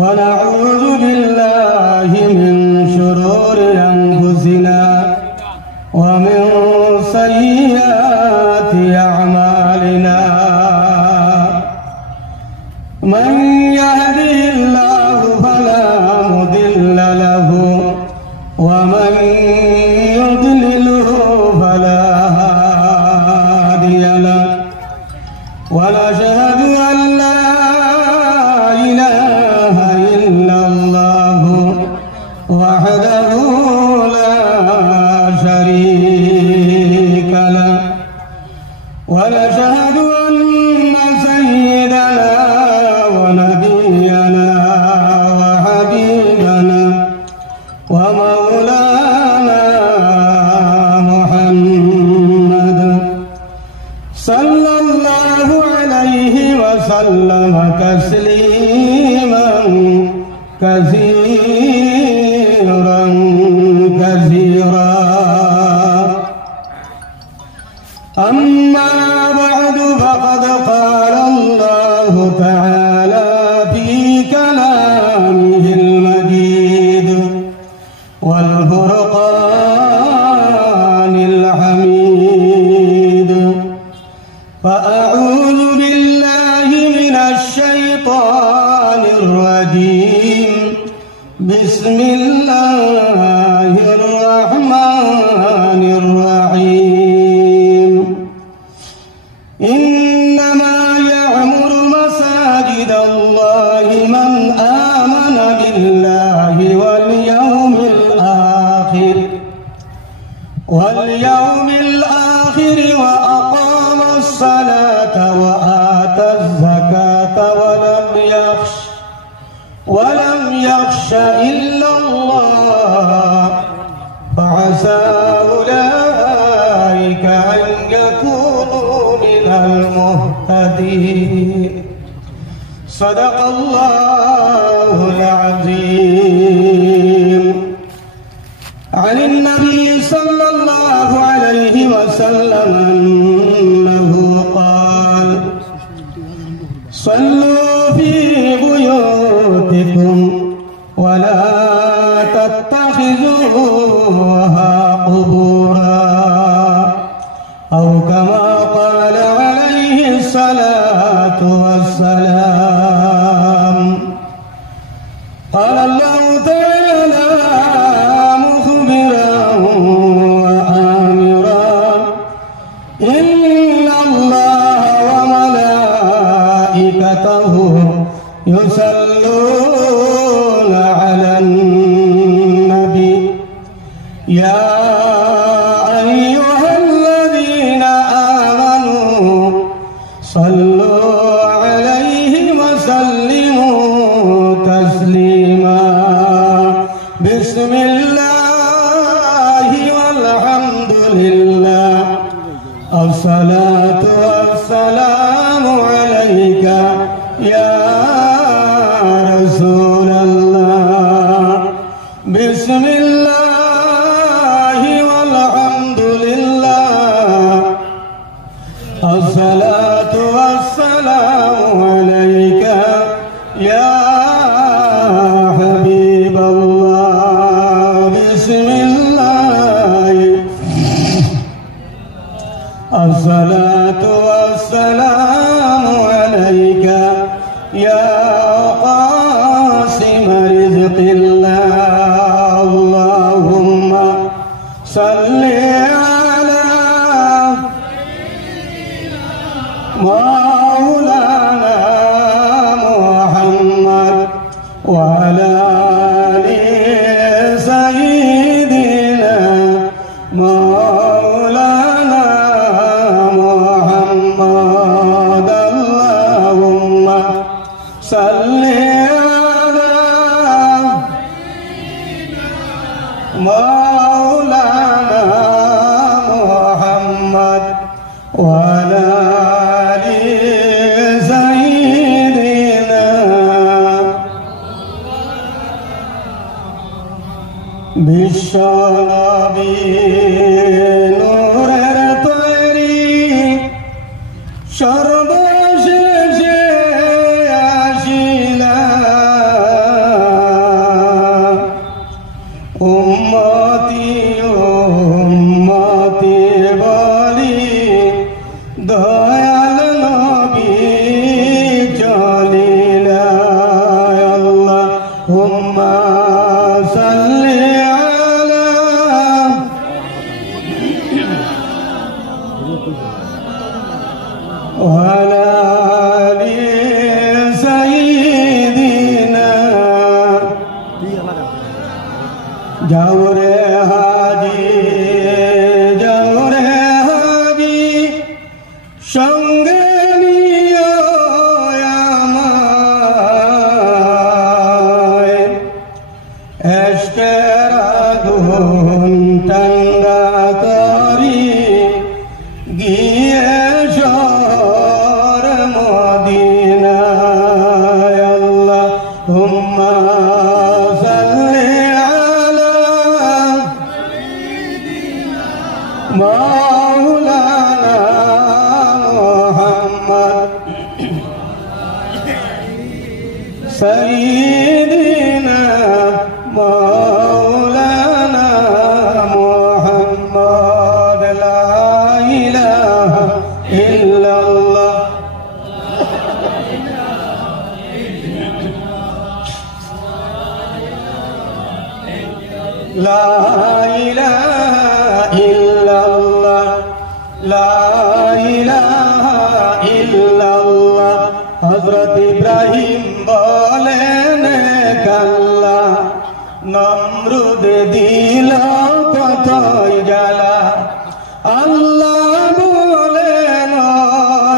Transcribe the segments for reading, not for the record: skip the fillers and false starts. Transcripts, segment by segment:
ونعوذ بالله من شرور أنفسنا ومن سيئات أعمالنا من يهده الله فلا مضل له ومن يضلله فلا هادي له ونشهد أن لا إله إلا الله وحده لا شريك له ونشهد أن سيدنا ونبينا وحبيبنا ومولانا محمد صلى الله عليه وسلم تسليما كثيرا كثيرا أما بعد فقد قال الله تعالى في كلامه المجيد والفرقان الحميد فأعوذ بالله من الشيطان الرجيم بسم الله الرحمن الرحيم إنما يعمر مساجد الله من آمن بالله واليوم الآخر وأقام الصلاة وآتى الزكاة ولم يخش إلا الله فعسى أولئك أن يكونوا من المهتدين صدق الله العظيم. عن النبي صلى الله عليه وسلم أنه قال صلوا في بيوتكم ولا تتخذوها قبورا أو كما قال عليه الصلاة والسلام. قال الله تعالى مخبرا وآمرا إن الله وملائكته يصلون على النبي يا أيها الذين آمنوا صلوا عليه وسلموا تسليما. بسم الله والحمد لله الصلاة والسلام عليك يا رسول الله. بسم الله والحمد لله الصلاة والسلام عليك يا حبيب الله. بسم الله الصلاة والسلام عليك يا قاسم رزق الله. اللهم صل على مولانا محمد وعلى آل سيدنا مولانا محمد. اللهم صل على مولانا محمد وعلى آل سيدنا বিশ্বনবী নূরের তৈরি সর্বশেষ محمد سيدنا مولانا محمد لا إله إلا الله لا إله إلا الله لا إله إلا الله حضرت إبراهيم বলেন কাল্লা নমরুদ দিল কতই জ্বালা আল্লাহ বলেন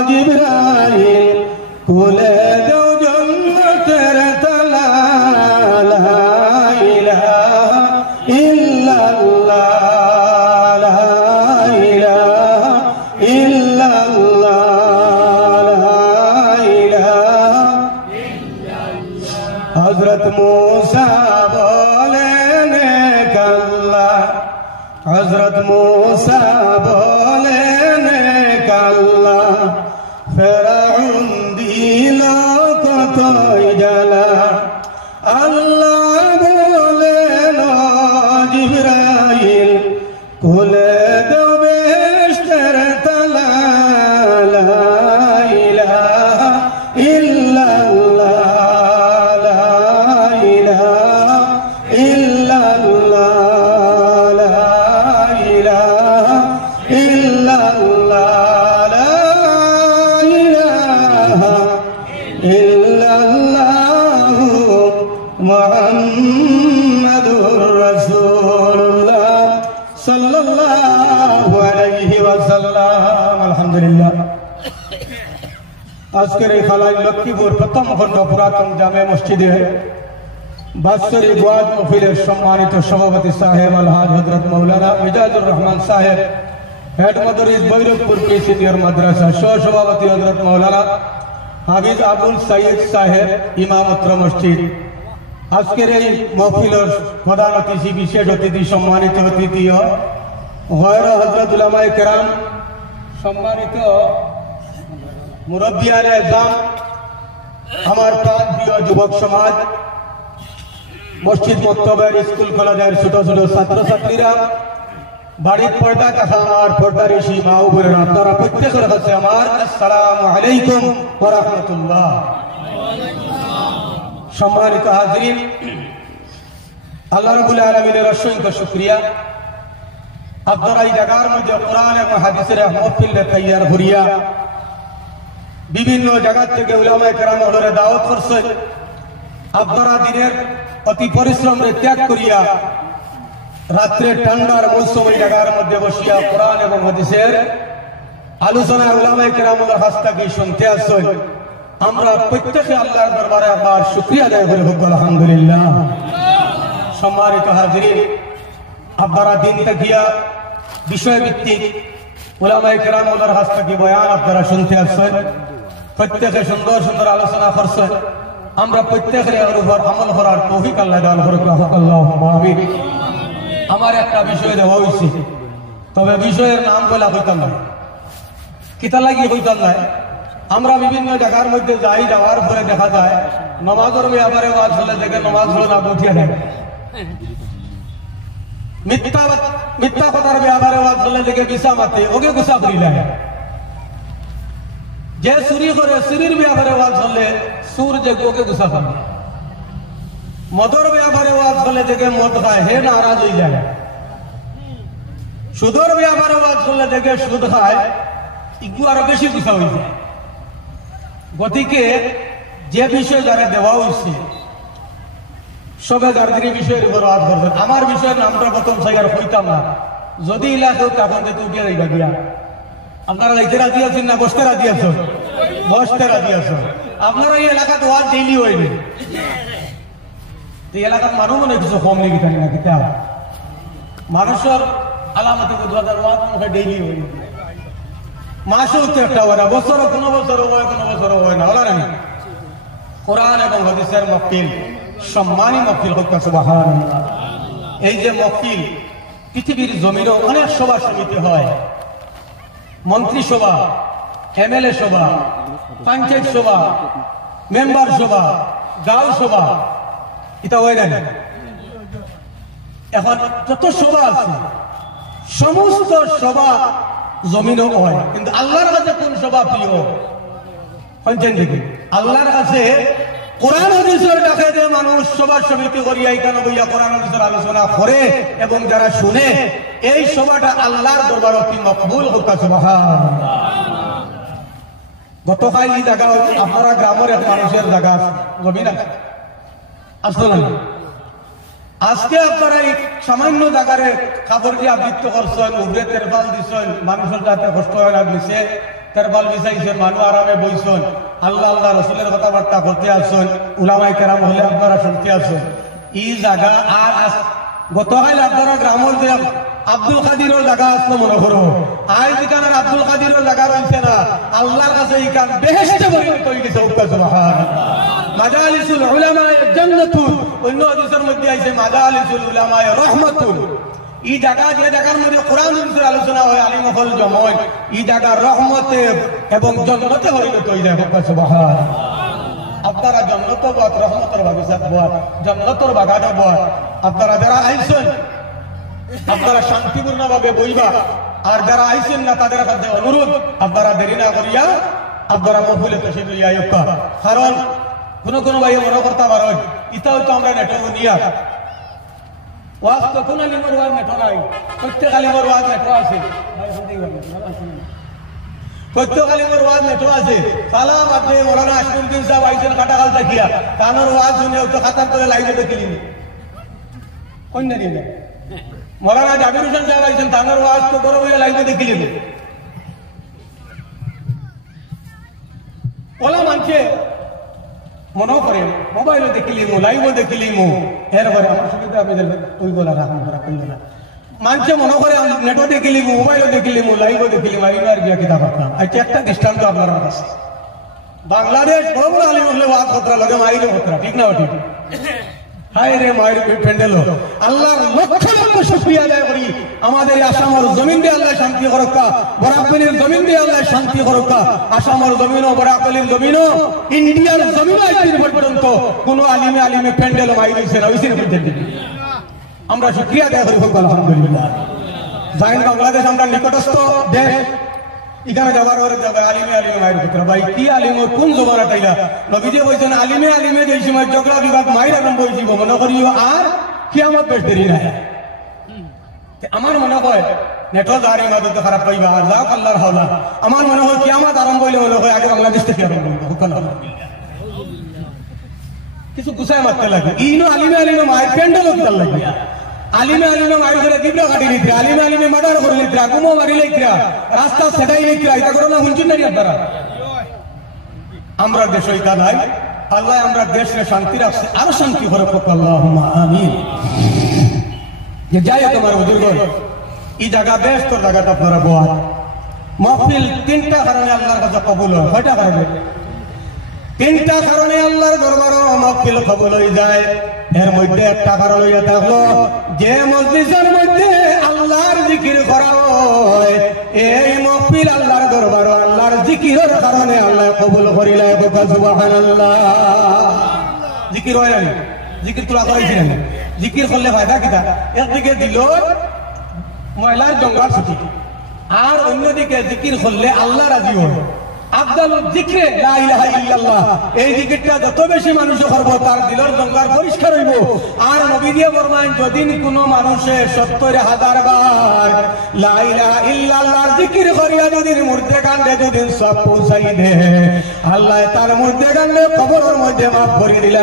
জিবরাইল খুলে দাও জান্নাতের তালা লা ইলাহা ইল্লাল্লাহ লা ইলাহা ইল্লাল্লাহ হযরত मूसा বলেন কাল্লা হযরত मूसा বলেন কাল্লা ফেরাউন দিল কতই জ্বালা আল্লাহ বলেন জিবরাইল খুলে দাও বেহেশতের তালা লা ইলাহা ইল্লাল্লাহ মুহাম্মাদুর রাসূলুল্লাহ সাল্লাল্লাহু আলাইহি ওয়াসাল্লাম আলহামদুলিল্লাহ আজকের এই খালায় লক্ষ্মীপুর প্রথম খণ্ড পুরাতন জামে মসজিদে বাৎসরিক ওয়াজ মাহফিলের সম্মানিত সভাপতি সাহেব আলহাজ হযরত মাওলানা মিজাজুর রহমান সাহেব হেড মাদ্রাসা বৈরকপুর কে সিনিয়র মাদ্রাসা সহ সভাপতি হযরত মাওলানা হাফিজ আবুল সাইদ সাহেব ইমামত মসজিদ আজকের এই মাহফিলের প্রধান অতিথি বিশেষ অতিথি সম্মানিত অতিথি গয়র হযরত উলামায়ে কেরাম সম্মানিত মুরব্বিয়ানে ইসলাম আমার প্রাণ প্রিয় যুবক সমাজ মসজিদ মক্তবের স্কুল কলেজের ছোট ছোট ছাত্রছাত্রীরা বাড়ির পর্দা কাছে আমার পর্দার ঋষি মা ও বোনেরা আপনারা প্রত্যেকের কাছে আমার আসসালামু আলাইকুম ওয়া রাহমাতুল্লাহ সম্মানিত হাজিরিন আল্লাহ রাব্বুল আলামিনের অসংখ্য শুকরিয়া আপনারা এই জায়গার মধ্যে কোরআন এবং হাদিসের মাহফিল তৈয়ার করিয়া বিভিন্ন জায়গা থেকে উলামায়ে কেরাম ওদের দাওয়াত করছে আপনারা দিনের অতি পরিশ্রম ত্যাগ করিয়া রাত্রে ঠান্ডার মৌসুমে জায়গার মধ্যে বসিয়া কোরআন এবং হাদিসের আলোচনা উলামায়ে কেরামের কাছ থেকে শুনতে আসছেন আমরা প্রত্যেকে আল্লাহর দরবারে আবার শুকরিয়া আদায় করে বলব আলহামদুলিল্লাহ সম্মানিত হাজিরিন আপনারা দিন থাকিয়া বিষয়ভিত্তিক উলামায়ে কেরামের কাছ থেকে বয়ান আপনারা শুনতে আসছেন প্রত্যেকে সুন্দর সুন্দর আলোচনা করছেন আমরা প্রত্যেকের এর উপর আমল করার তৌফিক আল্লাহ দান করুক আল্লাহুম্মা আমিন আমার একটা বিষয় দেওয়া হয়েছে তবে বিষয়ের নাম বলা হইতাম না কিতা লাগি হইতাম না আমরা বিভিন্ন জায়গার মধ্যে যাই যাওয়ার পরে দেখা যায় নমাজের ব্যাপারে ওয়াজ হলে দেখে নমাজ হলো না উঠিয়ে দেয় মিথ্যা কথার ব্যাপারে ওয়াজ হলে দেখে গুসা মাতে ওকে গুসা করি লাগে যে চুরি করে চুরির ব্যাপারে ওয়াজ হলে সুর যে ওকে গুসা করে মদর ব্যাপারে ওয়াজ হলে দেখে মদ খায় হে নারাজ হয়ে যায় সুদর ব্যাপারে ওয়াজ হলে দেখে সুদ খায় ইগু আরো বেশি গুসা হয়ে যায় গতিকে যে বিষয় যারা দেওয়া হয়েছে সবে গার্দিনী বিষয়ের উপর ওয়াজ করবেন আমার বিষয়ের নামটা প্রথম সাইয়ার হইতাম না যদি ইলাকা তখন যেতে উঠিয়ে যাইবা গিয়া আপনারা যাইতে রাজি আছেন না বসতে রাজি আছেন বসতে রাজি আছেন আপনারা এই এলাকাতে ওয়াজ ডেইলি হইবে এই এলাকার মানুষ মনে কিছু কম নেই কিনা না কিতা মানুষের আলামতে বুঝার ওয়াজ মুখে ডেইলি হইবে মাসেও তো একটা হয় না বছর কোনো বছর হয় কোনো বছর হয় না হলো না কোরআন এবং হাদিসের মাহফিল সম্মানী মাহফিল হোক সুবহানাল্লাহ এই যে মাহফিল পৃথিবীর জমিনে অনেক সভা সমিতি হয় মন্ত্রিসভা এমএলএ সভা, পঞ্চায়েত সভা, মেম্বার সভা, গাঁও সভা, এটা হয়ে যায়। এখন যত সভা আছে সমস্ত সভা জমিনও হয়, কিন্তু আল্লাহর কাছে কোন সভা প্রিয়? পঞ্চায়েত দেখি আল্লাহর কাছে কোরআন হাদিসের ডাকে যে মানুষ সভা সমিতি করিয়া এখানে বইয়া কোরআন হাদিসের আলোচনা করে এবং যারা শুনে, এই সভাটা আল্লাহর দরবারে অতি মকবুল হোক। সুবহানাল্লাহ। গতকাল এই জায়গা আপনারা গ্রামের এক মানুষের জায়গা জমিন আসলে আজকে আপনারা এই সামান্য জায়গারে কাপড় দিয়ে আবৃত্ত করছেন, উবরে তেরপাল দিচ্ছেন, মানুষের যাতে কষ্ট হয় না দিছে, তেরপাল বিছাইছেন, মানুষ আরামে বইছেন, আল্লাহ আল্লাহ রসুলের কথাবার্তা করতে আসছেন, উলামায়ে কেরাম হলে আপনারা শুনতে আসছেন। এই জায়গা আর গতকাল আপনারা গ্রামের যে আব্দুল কাদিরের জায়গা আসলো মনে করো, আজ এখানে আব্দুল কাদিরের জায়গা রয়েছে না, আল্লাহর কাছে এখান বেহেশতে পরিণত হয়ে গেছে। সুবহানাল্লাহ। মাজালিসুল উলামায়ে জান্নাতুন, অন্য হাদিসের মধ্যে আছে মাজালিসুল উলামায়ে রাহমাতুন। এই জায়গা যে জায়গার মধ্যে কোরআন হাদিসের আলোচনা হয়, আলিম হল জময়, এই জায়গা রহমতে এবং জান্নাতে পরিণত হয়ে যায়। সুবহানাল্লাহ। আপনারা জান্নাতের বাদ রহমতের বাগিচা বাদ জান্নাতের বাগানে বাদ আপনারা যারা আইছেন আপনারা শান্তিপূর্ণভাবে বইবা, আর যারা আইছেন না তাদের কাছে অনুরোধ আপনারা দেরি না করিয়া আপনারা মহফিলে তশরিফ লইয়া আইবা। কারণ কোন ভাই মনে করতে পারেন ইতাও তো আমরা নেটও নিয়া ওয়াজ তো কোন আলিমের ওয়াজ নেটো নাই, প্রত্যেক আলিমের ওয়াজ নেটো আছে, প্রত্যেক আলিমের ওয়াজ নেটো আছে। সালা মাঝে মৌলানা আশরুদ্দিন সাহেব আইছেন কাটাকাল থাকিয়া, তানোর ওয়াজ শুনে তো খাতার করে লাইভে দেখিলেন কন্যা দিলে। মৌলানা জাবির হোসেন সাহেব আইছেন, তানোর ওয়াজ তো বড় হইয়া লাইভে দেখিলেন। ওলা মানছে মনে করে মোবাইলে দেখিলিমু, লাইভও দেখিলিমু, এরপরে আমার সুবিধা আমি ওই বলা রাখুন করা কইল না। মানুষে মনে করে নেটও দেখিলিমু, মোবাইলও দেখিলিমু, লাইভও দেখিলিমু, আইনো আর বিয়া কিতাব করতাম। আচ্ছা একটা দৃষ্টান্ত আপনার কাছে, বাংলাদেশ বড় বড় আলিম হলে ওয়াজ খতরা লগে মাইরও খতরা, ঠিক না ঠিক? হায় রে মায়ের প্যান্ডেল, আল্লাহর লক্ষ লক্ষ শুকরিয়া আদায় করি আমাদের আসামের জমিন দিয়ে আল্লাহ শান্তি করুকা, বরাকলির জমিন দিয়ে আল্লাহ শান্তি করুকা। আসামের জমিনও বরাকলির জমিনও ইন্ডিয়ার জমিনও একদিন পর্যন্ত কোন আলিমে প্যান্ডেল মাইরিছে না, হইছে না পর্যন্ত। আমরা শুকরিয়া আদায় করি আলহামদুলিল্লাহ। জাইন বাংলাদেশ আমরা নিকটস্থ দেশ, এখানে যাবার যাবে আলিমে মায়ের পুত্র ভাই কি আলিম কোন জমানা তাইলা নবীজি বলছেন আলিমে যে সময় ঝগড়া বিবাদ মায়ের আরম্ভ হয়েছিল মনে করিও আর কিয়ামত বেশ দেরি নাই। আমার মনে হয় নেটওয়ার্ক আর ইমাদত খারাপ পাইবা আর যাও আল্লাহর হাওলা, আমার মনে হয় কিয়ামত আরম্ভ হইলে মনে হয় আগে বাংলাদেশ থেকে আরম্ভ হইব। কিছু গুছায় মারতে লাগে ইনো আলিমে মায়ের প্যান্ডেল উত্তর লাগে, আলিমে মারি করে দিবলা কাটি লিখরা, আলিমে মার্ডার করে লিখরা, গুমো মারি লিখরা, রাস্তা সেটাই লিখরা, এটা করো না হুঁচুন নারি আপনারা। আমরা দেশ এটা নাই, আল্লাহ আমরা দেশে শান্তি রাখছে, আরো শান্তি করে আল্লাহুম্মা আমিন। যে যাই তোমার বুজুর্গ এই জায়গা বেশ তোর জায়গাটা আপনারা বোয়া মহফিল তিনটা কারণে আল্লাহর কাছে কবুল হয়। কয়টা কারণে? তিনটা কারণে আল্লাহর দরবারে মহফিল কবুল হয়ে যায়। এর মধ্যে একটা কারণ হইয়া থাকলো যে মজলিসের মধ্যে আল্লাহর জিকির করা হয়, এই মহফিল আল্লাহর দরবারে আল্লাহর জিকিরের কারণে আল্লাহ কবুল করিলে। সুবহানাল্লাহ। জিকির হয় না, জিকির তোলা করেছিলেন, জিকির করলে ফায়দা কিটা? একদিকে দিল ময়লার জঙ্গল ছুটি, আর অন্যদিকে জিকির করলে আল্লাহ রাজি হয়। আফদালুল যিকরে লা ইলাহা ইল্লাল্লাহ, এই জিকিরটা যত বেশি মানুষ করব তার দিলের জঙ্গল পরিষ্কার হইব। আর নবী দিয়ে ফরমান যদি কোনো মানুষে ৭০,০০০ বার লা ইলাহা ইল্লাল্লাহর জিকির করিয়া যদি মুর্দে কান্দে যদি সব পৌঁছাই দে, আল্লাহ তার মুর্দে কান্দে কবরের মধ্যে মাফ করে দিলে।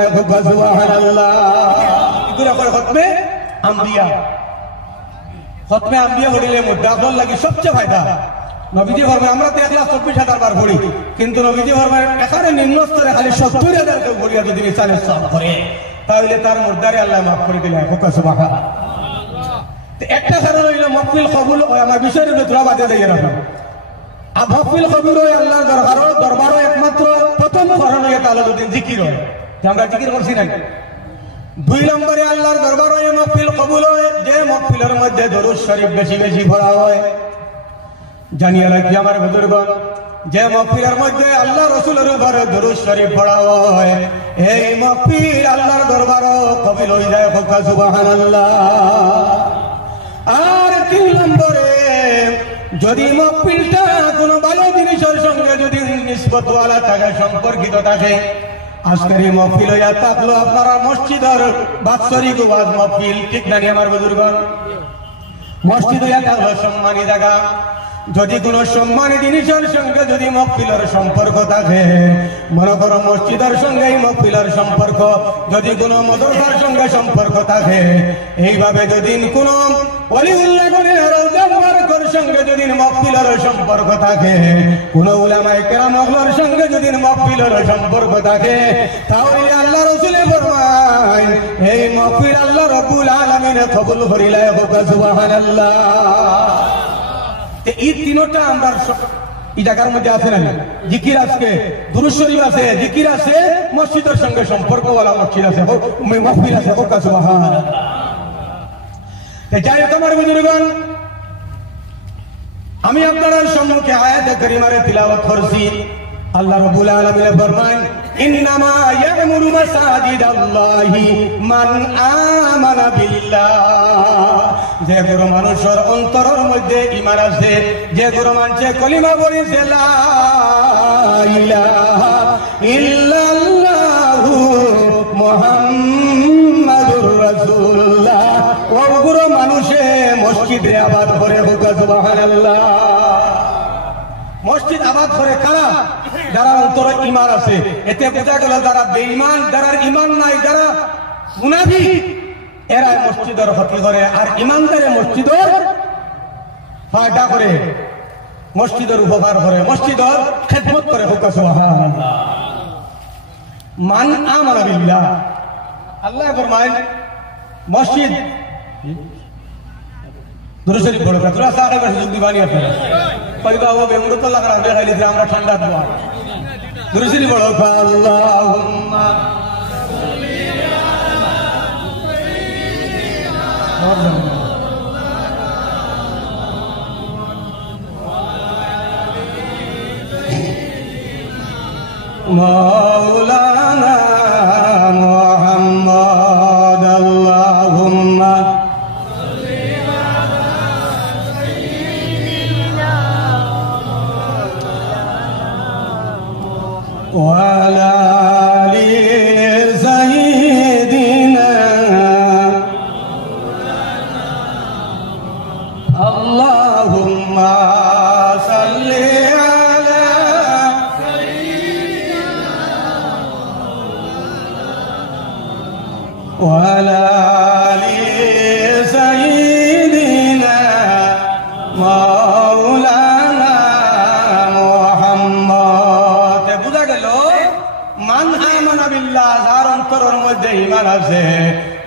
সুবহানাল্লাহ। এগুলো করে খতমে আম্বিয়া, খতমে আম্বিয়া পড়িলে মুদ্দাফল লাগি সবচেয়ে ফায়দা। নবীজি ফরমান আমরা তো ১,২৪,০০০ বার পড়ি, কিন্তু নবীজি ফরমান এখানে নিম্ন স্তরে খালি ৭০,০০০ কেউ পড়িয়া যদি মিসালের সব করে তাহলে তার মুর্দারে আল্লাহ মাফ করে দিলে। সুবহানাল্লাহ। একটা কারণ হইল মহফিল কবুল হয়, আমার বিষয়ের ভিতরে বাদে দিয়ে রাখলাম। আর মহফিল কবুল হয় আল্লাহর দরবারও একমাত্র প্রথম কারণ হয়ে তাহলে যদি জিকির হয়, আমরা জিকির করছি নাকি? ২ নম্বরে আল্লাহর দরবারও মহফিল কবুল হয় যে মহফিলের মধ্যে দরুদ শরীফ বেশি বেশি পড়া হয়। জানিয়ে রাখি আমার বুজুর্গণ, যে মাহফিলের মধ্যে আল্লাহ রাসূলের উপরে দরুদ শরীফ পড়া হয়, এই মাহফিল আল্লাহর দরবারও কবুল হয়ে যায়। সুবহানাল্লাহ। আর 3 নম্বরে, যদি মাহফিলটা কোনো ভালো জিনিসের সঙ্গে যদি নিসবতওয়ালা থাকে, সম্পর্কিত থাকে, আজকের এই মাহফিল হইয়া থাকলো আপনারা মসজিদের বাৎসরিক ওয়াজ মাহফিল, ঠিক না আমার বুজুর্গণ? মসজিদ হইয়া থাকলো সম্মানী জায়গা। যদি কোন সম্মানী জিনিসের সঙ্গে যদি মাহফিলের সম্পর্ক থাকে, মনে করো মসজিদের সঙ্গে এই মাহফিলের সম্পর্ক, যদি কোনো মাদ্রাসার সঙ্গে সম্পর্ক থাকে, এইভাবে যদি কোনো ওলিউল্লাহ গণের সঙ্গে যদি মাহফিলের সম্পর্ক থাকে, কোন উলামায়ে কেরামের সঙ্গে যদি মাহফিলের সম্পর্ক থাকে, তাহলে আল্লাহ রাসূল ফরমায় এই মাহফিল আল্লাহ রাব্বুল আলামিন কবুল করিলে। সুবহানাল্লাহ। এই তিনটা আমরা এই জায়গার মধ্যে আছে না? জিকির আছে, দুরূদ শরীফ আছে, জিকির আছে, মসজিদের সঙ্গে সম্পর্কওয়ালা মসজিদ আছে, মাহফিল আছে। সুবহানাল্লাহ। যাই হোক আমার বুজুর্গণ, আমি আপনার সম্মুখে আয়াতে কারিমারে তিলাওয়াত করছি। আল্লাহ রাব্বুল আলামিন ফরমান, ইন্নামা ইয়ামুরু মাসাজিদাল্লাহি মান আমানা বিল্লাহ। যে কোনো মানুষের অন্তরের মধ্যে ঈমান আছে, যে কোনো মানুষে কলিমা পড়িছে লা ইলাহা ইল্লাল্লাহু মুহাম্মাদুর রাসূলুল্লাহ, ওগুলো মানুষে মসজিদে আবাদ করে। সুবহানাল্লাহ। মসজিদ আবাদ করে কারা? যারা অন্তরে ঈমান আছে। এতে বোঝা গেল যারা বেঈমান, যারা ঈমান নাই, যারা মুনাফিক, এরা মসজিদের ক্ষতি করে। আর ঈমানদারে মসজিদের ফায়দা করে, মসজিদের উপকার করে, মসজিদের খেদমত করে। সুবহানাল্লাহ। মান আমানা বিল্লাহ, আল্লাহ ফরমায় মসজিদ দুরূদ শরীফ পড়ো। তোরা সাথে সুযোগ দিবানি আপনারা কইবা ও বেমুরত লাগা রাতে খাইলি আমরা ঠান্ডা দোয়া দুরূদ শরীফ পড়ো। আল্লাহুম্মা সাল্লি আলা সাইয়্যিদিনা মাওলানা মুহাম্মদ। আল্লাহুম্মা وعلى آل سيدنا اللهم صل على سيدنا وعلى آل سيدنا مولانا محمد। বুঝা গেল মান আমানা বিল্লাহ, যার অন্তরের মধ্যে ঈমান আছে,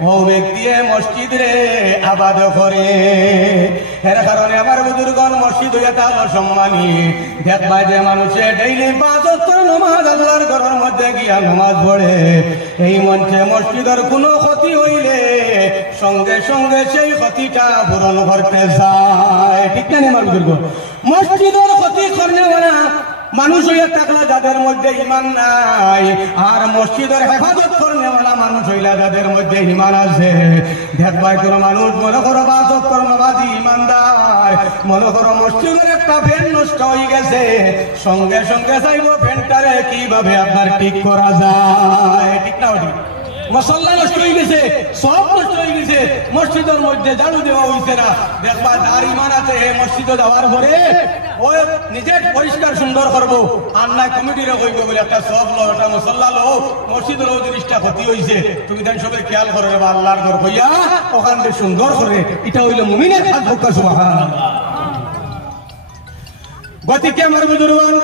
ও ব্যক্তি মসজিদ রে আবাদ করে। এর কারণে আমার বুজুর্গণ, মসজিদ হইয়া তাহলে সম্মানী। দেখবা যে মানুষে ডেইলি 5 ওয়াক্ত নামাজ আল্লাহর ঘরের মধ্যে গিয়া নামাজ পড়ে, এই মঞ্চে মসজিদের কোনো ক্ষতি হইলে সঙ্গে সঙ্গে সেই ক্ষতিটা পূরণ করতে যায়। ঠিক না আমার বুজুর্গ? মসজিদের ক্ষতি করলে মানুষ হইয়া থাকলে যাদের মধ্যে ঈমান নাই, আর মসজিদের হেফাজত করেওয়ালা মানুষ হইলা যাদের মধ্যে ঈমান আছে, দেখবাই কোন মানুষ মনে করো 5 ওয়াক্ত নামাজি ঈমানদার, মনে করো মসজিদের একটা ফ্যান নষ্ট হয়ে গেছে, সঙ্গে সঙ্গে চাইবো ফ্যানটারে কিভাবে আপনার ঠিক করা যায়। ঠিক না? মসল্লা নষ্ট হয়ে গেছে, সব নষ্ট হয়ে গেছে, মসজিদের মধ্যে ঝাড়ু দেওয়া হয়েছে না। দেখবা যার ঈমান আছে, হে মসজিদে যাওয়ার পরে ও নিজে পরিষ্কার সুন্দর করবো, আর নাই কমিটিরে কইবে বলে একটা সব লো, একটা মসল্লা লো, মসজিদের জিনিসটা ক্ষতি হয়েছে, তুমি দেন সবাই খেয়াল করে বা আল্লাহর ঘর কইয়া ওখান থেকে সুন্দর করে। এটা হইল মুমিনের কাজ। সুবহানাল্লাহ। গতিকে আমার বুজুর্গণ,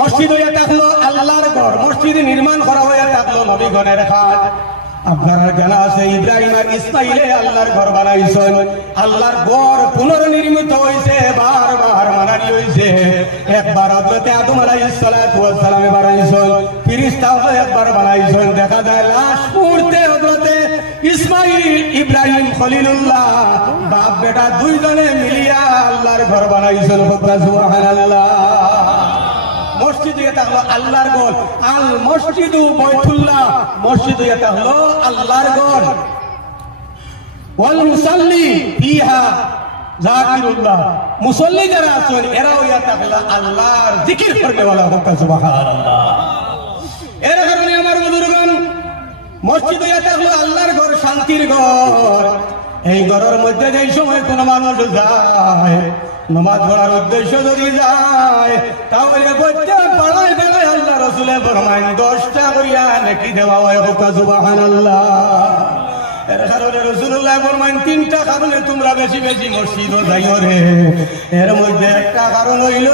মসজিদ হইয়া থাকলো আল্লাহর ঘর, মসজিদ নির্মাণ করা হইয়া থাকলো নবীগণের কাজ। আপনারা জানা আছে ইব্রাহিম আর ইসমাইলে আল্লাহর ঘর বানাইছেন, আল্লাহর ঘর পুনর্নির্মিত হয়েছে, বারবার মানানি হয়েছে। একবার হযরতে আদম আলাইহিস সালাতু ওয়াস সালামে বানাইছেন, ফেরেশতাও একবার বানাইছেন। দেখা যায় লাস্ট মুহূর্তে হযরতে ইসমাইল ইব্রাহিম খলিলুল্লাহ বাপ বেটা দুইজনে মিলিয়া আল্লাহর ঘর বানাইছেন। সুবহানাল্লাহ। মসজিদ এটা হলো আল্লাহর ঘর, আল মসজিদু বাইতুল্লাহ, মসজিদ এটা হলো আল্লাহর ঘর। ওয়াল মুসাল্লি ফিহা যাকিরুল্লাহ, মুসল্লি যারা আছেন এরাও এটা হলো আল্লাহর জিকির করবে ওয়ালা। সুবহানাল্লাহ। এর কারণে আমার বুজুর্গগণ, মসজিদ এটা হলো আল্লাহর ঘর, শান্তির ঘর। এই ঘরের মধ্যে যেই সময় কোন মানুষ যায় নামাজ পড়ার উদ্দেশ্য যদি যায়, তাহলে প্রত্যেক পাড়ায় পাড়ায় আল্লাহ রাসূলে ফরমায় 10টা করিয়া নেকি দেওয়া হয়। সুবহানাল্লাহ। এর কারণে রাসূলুল্লাহ ফরমায় 3টা কারণে তোমরা বেশি বেশি মসজিদে যাইও রে। এর মধ্যে একটা কারণ হইল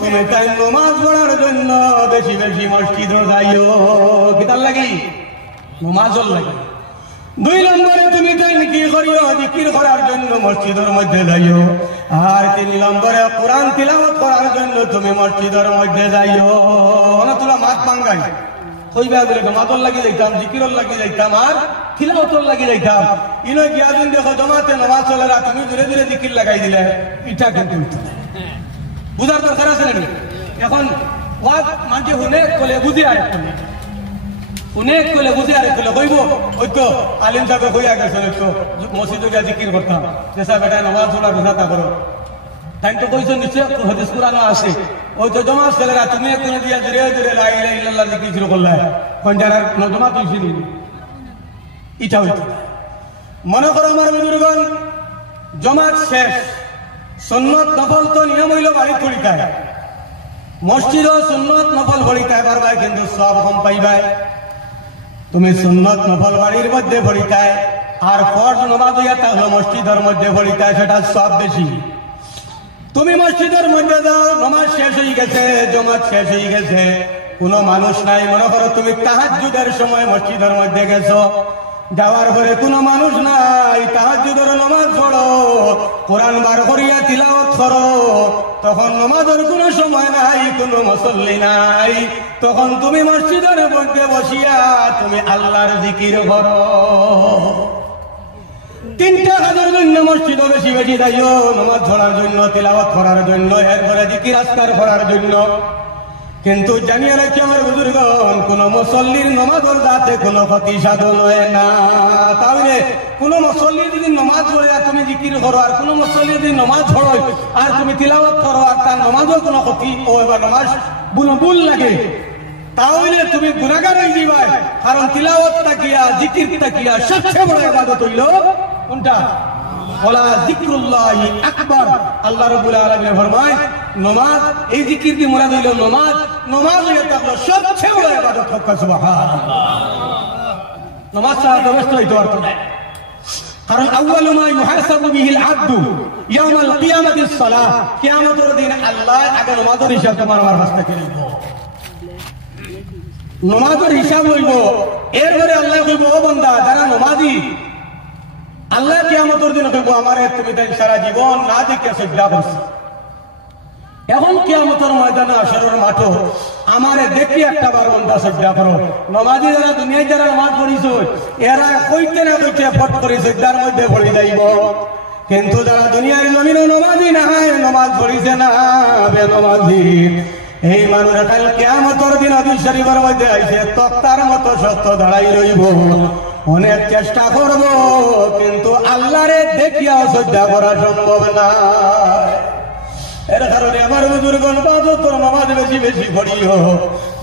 তুমি তাই নামাজ পড়ার জন্য বেশি বেশি মসজিদে যাইও। কিতার লাগি? নামাজের লাগি। 2 নম্বরে তুমি তাই কি করিও? জিকির করার জন্য মসজিদের মধ্যে যাইও। আর 3 নম্বরে কোরআন তিলাওয়াত করার জন্য তুমি মসজিদের মধ্যে যাইও। না তোরা মাত পাঙ্গাই কইবা বলে নামাজের লাগি যাইতাম, জিকিরের লাগি যাইতাম, আর তিলাওয়াতের লাগি যাইতাম। ইনো গিয়া দিন দেখো জমাতে নামাজ চলে না, তুমি ধীরে ধীরে জিকির লাগাই দিলে, এটা কিন্তু বুঝার দরকার আছে না? এখন ওয়াজ মানতে হুনে কলে বুঝি আর অনেক কলে বুঝি আর কলে কইব ওই তো আলিম সাহেব কইয়া গেছে তো মসজিদে গিয়া জিকির করতাম, যেসা বেটা নামাজ পড়া বুঝাতা করো। তাই তো কইছো নিশ্চয় হাদিস কুরআনে আছে, ওই তো জমা ছেলেরা তুমি একদিনে দিয়া ধীরে ধীরে লা ইলাহা ইল্লাল্লাহ জিকির শুরু করলা, কোন যারা নজমা তুইছি নি এটা হইতো। মনে করো আমার বুজুর্গগণ, জমাত শেষ, সুন্নত নফল তো নিয়ম হইল বাড়ি পড়িতায়, মসজিদও সুন্নত নফল পড়িতায় পারবাই, কিন্তু সব কম পাইবাই। তুমি সুন্নত নফল বাড়ির মধ্যে পড়িতায়, আর ফরজ নামাজ হইয়া তাহলে মসজিদের মধ্যে পড়িতায়, সেটা সব বেশি। তুমি মসজিদের মধ্যে যাও, নামাজ শেষ হয়ে গেছে, জমাত শেষ হয়ে গেছে, কোনো মানুষ নাই। মনে করো তুমি তাহাজ্জুদের সময় মসজিদের মধ্যে গেছো, যাওয়ার পরে কোনো মানুষ নাই, তাহাজ্জুদের নামাজ পড়ো, কোরআন বার করিয়া তিলাওয়াত করো, তখন নামাজের কোনো সময় নাই, কোনো মুসল্লি নাই, তখন তুমি মসজিদের মধ্যে বসিয়া তুমি আল্লাহর জিকির করো। 3টা কাজের জন্য মসজিদে বেশি বেশি যাইও, নামাজ পড়ার জন্য, তিলাওয়াত করার জন্য, এরপরে জিকির আজকার করার জন্য। কিন্তু জানিয়ে রাখি আমার বুজুর্গগণ, কোন মুসল্লির নামাজের যাতে কোনো ক্ষতি সাধন হয় না। তাহলে কোন মুসল্লি যদি নামাজ পড়ে আর তুমি জিকির করো, আর কোন মুসল্লি যদি নামাজ পড়ো আর তুমি তিলাওয়াত করো, আর তার নামাজের কোনো ক্ষতি ও এবার নামাজ ভুল লাগে, তাহলে তুমি গুনাহগার হয়ে যাবে। কারণ তিলাওয়াত তাকিয়া, জিকির তাকিয়া সবচেয়ে বড় ইবাদত হইল কোনটা? ওয়ালা যিকরুল্লাহি আকবার। আল্লাহ রাব্বুল আলামিন ফরমায় নামাজ, এই জিকির দিয়ে মুরাদ হইল নামাজ। নামাজ এটা হলো সবচেয়ে বড় ইবাদত। সুবহানাল্লাহ। নামাজ ছাড়া তো ব্যস্ত হইতে পারতো না, কারণ আউয়ালু মা ইউহাসাবু বিহিল আবদু ইয়াউমাল কিয়ামাতিস সালাহ। কিয়ামতের দিন আল্লাহ আগে নামাজের হিসাব তোমার আমার কাছ থেকে নিব, নামাজের হিসাব লইব। এরপরে আল্লাহ কইব, ও বান্দা যারা নামাজি, আল্লাহ কিয়ামতের দিন কইব আমারে তুমি তাই সারা জীবন না দেখে সিজদা করছো, এখন কিয়ামতের ময়দানে হাশরের মাঠে আমারে দেখি একটা বার বান্দা সিজদা করো। নামাজি যারা দুনিয়ায় যারা নামাজ পড়িছো এরা কইতে না কইতে ফট করে সিজদার মধ্যে পড়ে যাইব, কিন্তু যারা দুনিয়ার জমিনে নামাজি না হয়, নামাজ পড়িছে না, বেনামাজি, এই মানুষ কাল কিয়ামতের দিন হাদিস শরীফের মধ্যে আইছে তক্তার মতো সত্য দাঁড়াই রইব, অনেক চেষ্টা করব, কিন্তু আল্লাহরে দেখিয়া শ্রদ্ধা করা সম্ভব না। এর কারণে আমার বুজুর্গণ, বাজতর নামাজ বেশি বেশি পড়িও।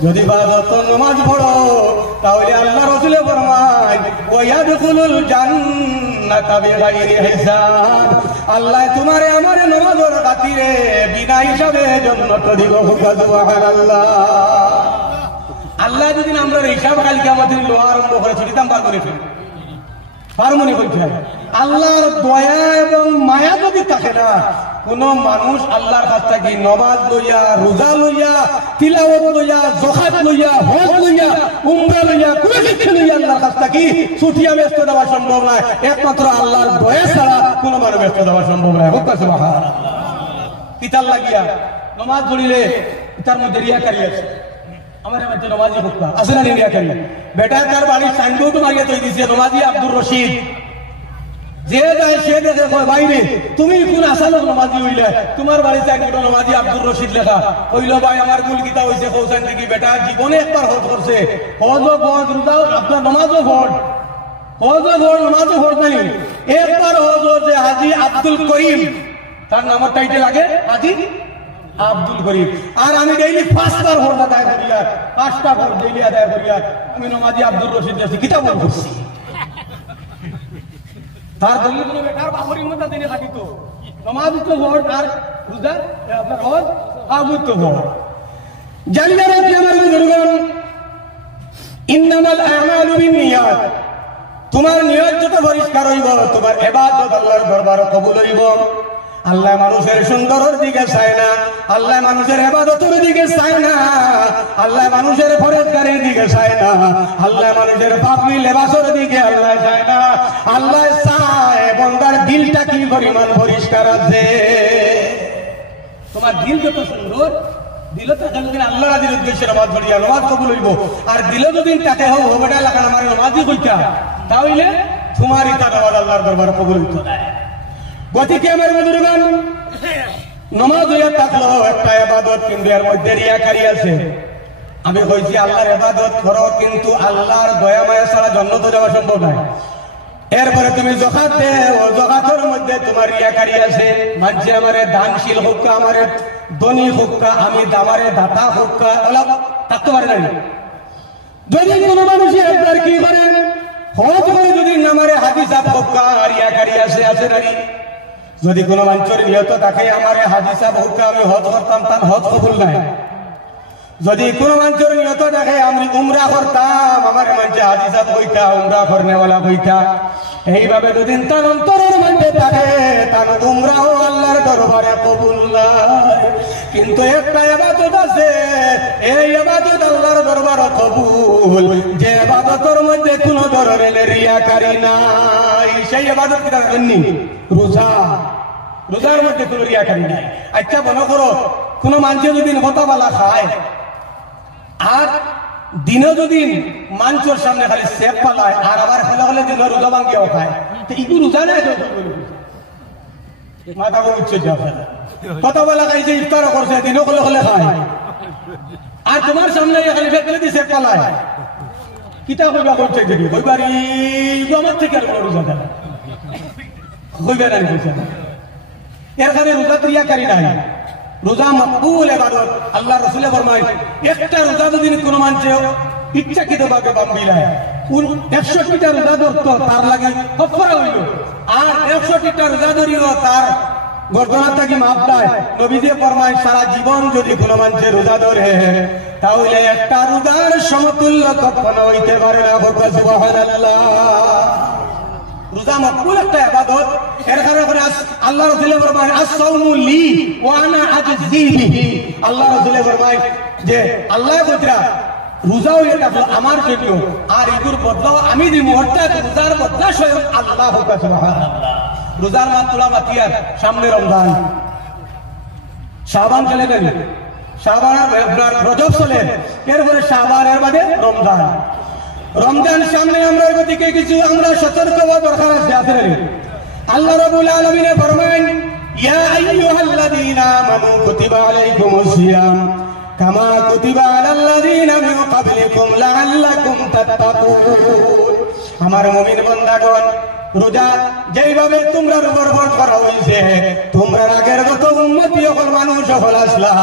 যদি বাজতর নামাজ পড়ো তাহলে আল্লাহ রাসূল ফরমায় ওয়ায়াদখুলুল জান্নাতা বিগাইরি হিসাব। আল্লাহ তোমারে আমারে নামাজের খাতিরে বিনা হিসাবে জান্নাত দিব। সুবহানাল্লাহ। আল্লাহ যদি আমরা হিসাব কালকে আমাদের লোয়া আরম্ভ করে ছুটিতাম পার করে ফেলি, হারমোনি বলতে হয়। আল্লাহর দয়া এবং মায়া যদি থাকে না, কোন মানুষ আল্লাহর কাছ থেকে নামাজ লইয়া, রোজা লইয়া, তিলাওয়াত লইয়া, যাকাত লইয়া, হজ লইয়া, উমরা লইয়া, কোনো কিছু লইয়া আল্লাহর কাছ থেকে ছুটিয়া ব্যস্ত দেওয়া সম্ভব নয়। একমাত্র আল্লাহর দয়া ছাড়া কোনো মানুষ ব্যস্ত দেওয়া সম্ভব নয়। সুবহানাল্লাহ। কিতাল লাগিয়া নামাজ পড়িলে তার মধ্যে রিয়াকারি আছে। আমার নামাজি হোক আছে না রিয়াকারি? বেটা তার বাড়ির সাইনবোর্ড মারিয়া তৈরি দিয়েছে নামাজি আব্দুর রশিদ। যে যায় সে দেখে কয় বাইরে তুমি কোন আসালক নমাজি হইলে তোমার বাড়িতে একজন নমাজি আব্দুর রশিদ লেখা কইল ভাই আমার কুল কিতা হইছে কৌশান থেকে বেটা জীবনে একবার হজ করছে হজও ফরজ রোজাও আপনার নমাজও ফরজ হজও ফরজ নমাজও ফরজ নাই একবার হজ যে হাজী আব্দুল করিম তার নামের টাইটেল লাগে হাজী আব্দুল করিম আর আমি ডেইলি 5 বার ফরজ আদায় করি আর 5টা ফরজ ডেইলি আদায় করি আর আমি নমাজি আব্দুর রশিদ দেশি কিতাব পড়ছি তার দলিল কোনো বেটার বাবরির মধ্যে দিনে থাকিতো নামাজ তো ফরজ আর রোজা আপনার হজ আবুদ তো ফরজ জানিয়ে রাখি আমার বুজুর্গগণ ইন্নামাল আমালু বিন্নিয়াত তোমার নিয়ত যত পরিষ্কার হইব তোমার ইবাদত আল্লাহর দরবারে কবুল হইব আল্লাহ মানুষের সুন্দরের দিকে চায় না আল্লাহ মানুষের ইবাদতের দিকে চায় না আল্লাহ মানুষের ফরজগারের দিকে চায় না আল্লাহ মানুষের পাপি লেবাসের দিকে আল্লাহ চায় না আল্লাহ চায় বান্দার দিলটা কি পরিমাণ পরিষ্কার আছে তোমার দিল যত সুন্দর দিল তাকে যদি আল্লাহ রাজির উদ্দেশ্যে নামাজ পড়িয়া নামাজ কবুল হইব আর দিল যদি তাকে হোক হবেটা লাগা আমার নামাজই কইতা তাহলে তোমার ইতা নামাজ আল্লাহর দরবারে কবুল হইতো না গতিকে আমার বুজুর্গগণ নামাজ হইয়া থাকলো একটা ইবাদত কিন্তু এর মধ্যে রিয়াকারি আছে আমি কইছি আল্লাহর ইবাদত করো কিন্তু আল্লাহর দয়া মায়া ছাড়া জান্নাতে যাওয়া সম্ভব নয় এরপরে তুমি যাকাত দেও যাকাতের মধ্যে তোমার রিয়াকারি আছে মাঝে আমারে দানশীল হোক আমারে ধনী হোক আমি আমারে দাতা হোক অলপ থাকতে পারে না যদি কোনো মানুষই একবার কি করেন হজ করে যদি নামারে হাদিস আপ হোক রিয়াকারি আছে নাকি যদি কোনো মানুষের নিয়ত থাকে আমার হাজী সাহেব হোক আমি হজ করতাম তার হজ কবুল নাই যদি কোনো মানুষের নিয়ত থাকে আমি উমরা করতাম আমার মানুষে হাজী সাহেব হইতা উমরা করনেওয়ালা হইতা এইভাবে যদি তার অন্তরের মধ্যে থাকে তার উমরাও আল্লাহর দরবারে কবুল নাই কিন্তু একটা ইবাদত আছে এই ইবাদত আল্লাহর দরবারে কবুল যে ইবাদতের মধ্যে কোনো ধরনের রিয়াকারি নাই সেই ইবাদত কি তার জন্য রোজা রোজার মধ্যে কোনো রিয়াকারি নাই আচ্ছা মনে করো কোনো মানুষ যদি হতাবালা খায় আর দিনে যদি মানুষের সামনে খালি সেপ পালায় আর আবার হলে হলে দিন রোজা ভাঙ্গিয়াও খায় তো একটু রোজা নাই মাথা উঠছে হতাবালা খাইছে ইফতারও করছে দিনও হলে হলে খায় আর তোমার সামনে খালি ফেলে দিয়ে সেপ পালায় কিতা কইবা করছে যদি কইবারি আমার থেকে আর রোজা দেয় কইবে না কইছে এর কারণে রোজা রিয়াকারি নাই রোজা মকবুল ইবাদত আল্লাহ রাসূল ফরমায় একটা রোজা যদি কোনো মানুষ ইচ্ছাকৃতভাবে বাম্বিলায় 61টা রোজা ধরতো তার লাগে কাফারা হইল আর 61টা রোজা ধরিও তার গর্দনা থেকে মাফ দেয় নবীজি ফরমায় সারা জীবন যদি কোনো মানুষ রোজা ধরে তাহলে একটা রোজার সমতুল্য কখনো হইতে পারে না সুবহানাল্লাহ রোজা মকবুল একটা ইবাদত এর কারণে আল্লাহ রাসূল ফরমায় আস-সাওমু লি ওয়া আনা আজজি বিহি আল্লাহ রাসূল ফরমায় যে আল্লাহ বলরা রোজা হইলে থাকলো আমার জন্য আর এগুর বদলাও আমি দিই অর্থাৎ রোজার বদলা স্বয়ং আল্লাহ সুবহানাল্লাহ রোজার মাস তোলা বাতিয়ার সামনে রমজান শাবান চলে গেল শাবান আর রজব চলে এরপরে শাবান এর বাদে রমজান রমজান সামনে আমরা গতিকে কিছু আমরা সতর্ক হওয়া দরকার আছে আল্লাহ রাব্বুল আলামিন ফরমান ইয়া আইয়ুহাল্লাযীনা আমানু কুতিবা আলাইকুমুস সিয়াম কামা কুতিবা আলাল্লাযীনা মিন ক্বাবলিকুম লাআল্লাকুম তাত্তাকুন আমার মুমিন বান্দাগণ রোজা যেইভাবে তোমরা উপর ফরজ করা হইছে তোমরা আগের যত উম্মতি সকল মানুষ সকল আসলা